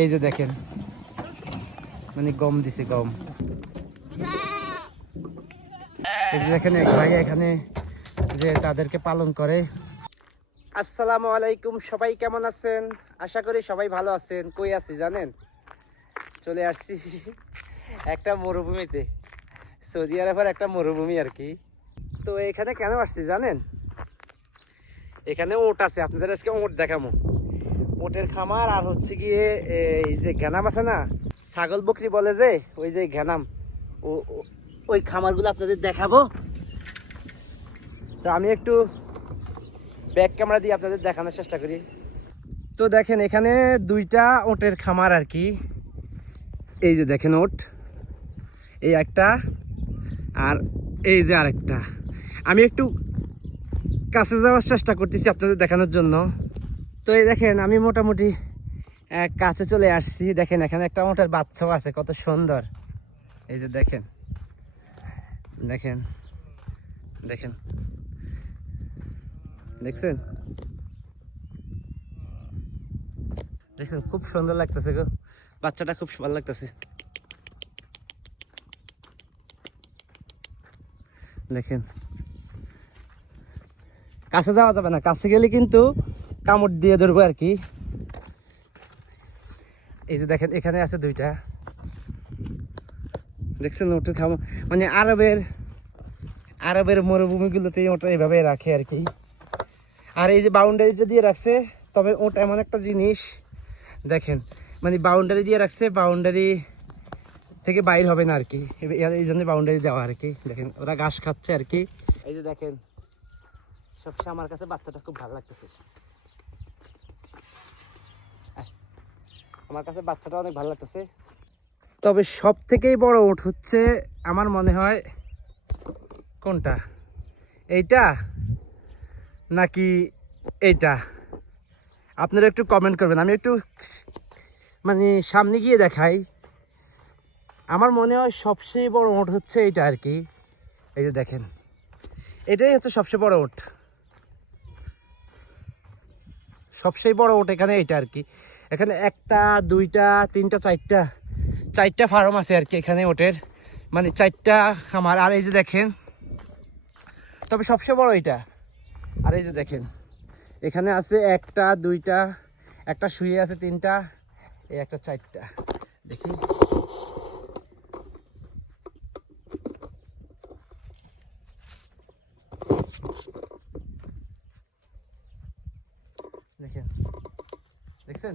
এই যে দেখেন। মানে গম দিছে, গম। এই যে দেখেন, এক ভাই এখানে যে তাদেরকে পালন করে। আসসালামু আলাইকুম, সবাই কেমন আছেন? আশা করি সবাই ভালো আছেন। কই আছি, জানেন? চলে আসছি একটা মরুভূমিতে। সৌদি আরবের একটা মরুভূমি আর কি। তো এখানে কেন আসছি, জানেন? এখানে ওট আছে, আপনাদের আজকে ওট দেখামো। ওটের খামার আর হচ্ছে গিয়ে এই যে ঘ্যানাম আছে না, ছাগল বকরি বলে যে, ওই যে ঘ্যানাম। ও ওই খামারগুলো আপনাদের দেখাবো। তো আমি একটু ব্যাক ক্যামেরা দিয়ে আপনাদের দেখানোর চেষ্টা করি। তো দেখেন, এখানে দুইটা ওটের খামার আর কি। এই যে দেখেন ওট, এই একটা, আর এই যে আরেকটা। আমি একটু কাছে যাওয়ার চেষ্টা করতেছি আপনাদের দেখানোর জন্য। তো এই দেখেন, আমি মোটামুটি কাছে চলে আসছি। দেখেন, এখানে একটা মোটার বাচ্চাও আছে, কত সুন্দর। এই যে দেখেন দেখেন দেখেন। দেখছেন? দেখছেন, খুব সুন্দর লাগতেছে গো। বাচ্চাটা খুব ভালো লাগতেছে। দেখেন। কাছে যাওয়া যাবে না, কাছে গেলে কিন্তু কামড় দিয়ে ধরবো আর কি। এই যে দেখেন, এখানে আছে দুইটা। দেখছেন ওটার খামা মানে আরবের আরবের মরুভূমিগুলোতে ওটা এইভাবে রাখে আর কি। আর এই যে বাউন্ডারিটা দিয়ে রাখছে, তবে ওটা এমন একটা জিনিস, দেখেন মানে বাউন্ডারি দিয়ে রাখছে বাউন্ডারি থেকে বাইর হবে না আর কি। এই জন্য বাউন্ডারি দেওয়া আর কি। দেখেন, ওরা ঘাস খাচ্ছে আর কি। এই যে দেখেন, সবসময় আমার কাছে বাচ্চাটা খুব ভালো লাগতেছে। আমার কাছে বাচ্চাটা অনেক ভালো লাগতেছে। তবে সব থেকেই বড় উঠ হচ্ছে আমার মনে হয় কোনটা? এইটা? নাকি এইটা? আপনারা একটু কমেন্ট করবেন, আমি একটু মানে সামনে গিয়ে দেখাই। আমার মনে হয় সবচেয়ে বড় ওট হচ্ছে এইটা আর কি। এই যে দেখেন, এটাই হচ্ছে সবচেয়ে বড় ওট। সবচেয়ে বড় ওট এখানে এটা আর কি। এখানে একটা, দুইটা, তিনটা, চারটা চারটা ফার্ম আছে আর কি এখানে ওটের। মানে চারটা খামার। আর এই যে দেখেন, তবে সবচেয়ে বড় এটা আর এই যে দেখেন, এখানে আছে একটা, দুইটা, একটা শুয়ে আছে তিনটা, এই একটা চারটা। দেখি। দেখেন। দেখছেন?